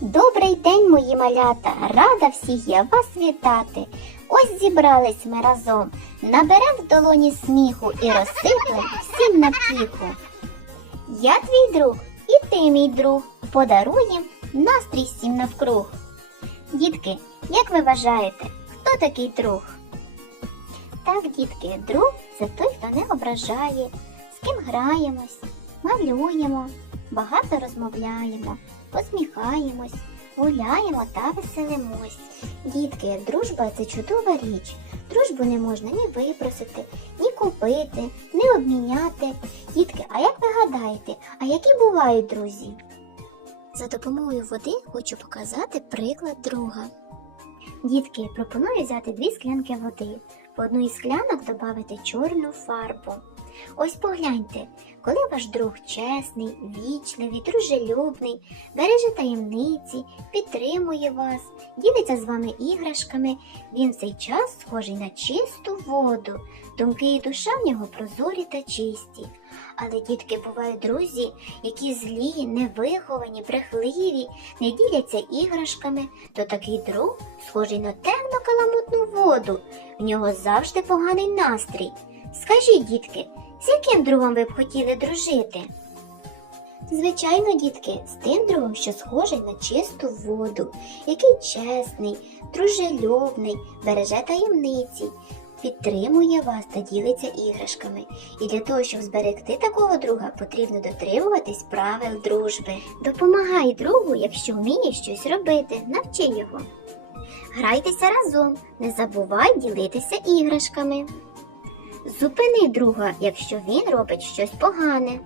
Добрий день, мої малята! Рада всіх я вас вітати. Ось зібрались ми разом, наберем в долоні сміху і розсиплем всім на втіху. Я твій друг, і ти мій друг, подаруєм настрій всім навкруг. Дітки, як ви вважаєте, хто такий друг? Так, дітки, друг це той, хто не ображає, з ким граємось, малюємо, багато розмовляємо, посміхаємось, гуляємо та веселимось. Дітки, дружба це чудова річ. Дружбу не можна ні випросити, ні купити, ні обміняти. Дітки, а як ви гадаєте, а які бувають друзі? За допомогою води хочу показати приклад друга. Дітки, пропоную взяти дві склянки води. В одну із склянок додати чорну фарбу. Ось погляньте, коли ваш друг чесний, вічливий, дружелюбний, береже таємниці, підтримує вас, ділиться з вами іграшками, він цей час схожий на чисту воду, думки і душа в нього прозорі та чисті. Але дітки бувають друзі, які злі, невиховані, брехливі, не діляться іграшками, то такий друг схожий на темну каламутну воду, в нього завжди поганий настрій. Скажіть, дітки, з яким другом ви б хотіли дружити? Звичайно, дітки, з тим другом, що схожий на чисту воду, який чесний, дружелюбний, береже таємниці, підтримує вас та ділиться іграшками. І для того, щоб зберегти такого друга, потрібно дотримуватись правил дружби. Допомагай другу, якщо вмієш щось робити, навчи його. Грайтеся разом, не забувай ділитися іграшками. Зупини друга, якщо він робить щось погане.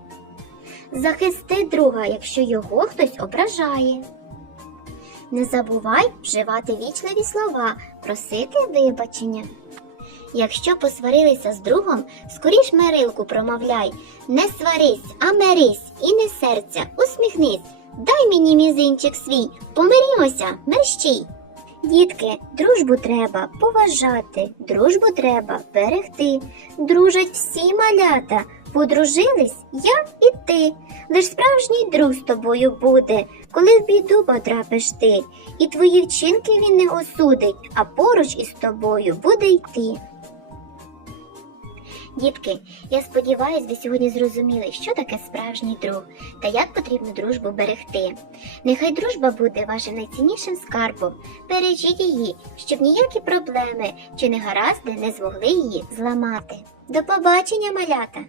Захисти друга, якщо його хтось ображає. Не забувай вживати вічливі слова, просити вибачення. Якщо посварилися з другом, скоріш мирилку промовляй. Не сварись, а мирись і не серця, усміхнись. Дай мені мізинчик свій, помирімося, мерщій. Дітки, дружбу треба поважати, дружбу треба берегти. Дружать всі малята, подружились я і ти. Лиш справжній друг з тобою буде, коли в біду потрапиш ти, і твої вчинки він не осудить, а поруч із тобою буде йти. Дітки, я сподіваюся, ви сьогодні зрозуміли, що таке справжній друг та як потрібно дружбу берегти. Нехай дружба буде вашим найціннішим скарбом. Бережіть її, щоб ніякі проблеми чи негаразди не змогли її зламати. До побачення, малята!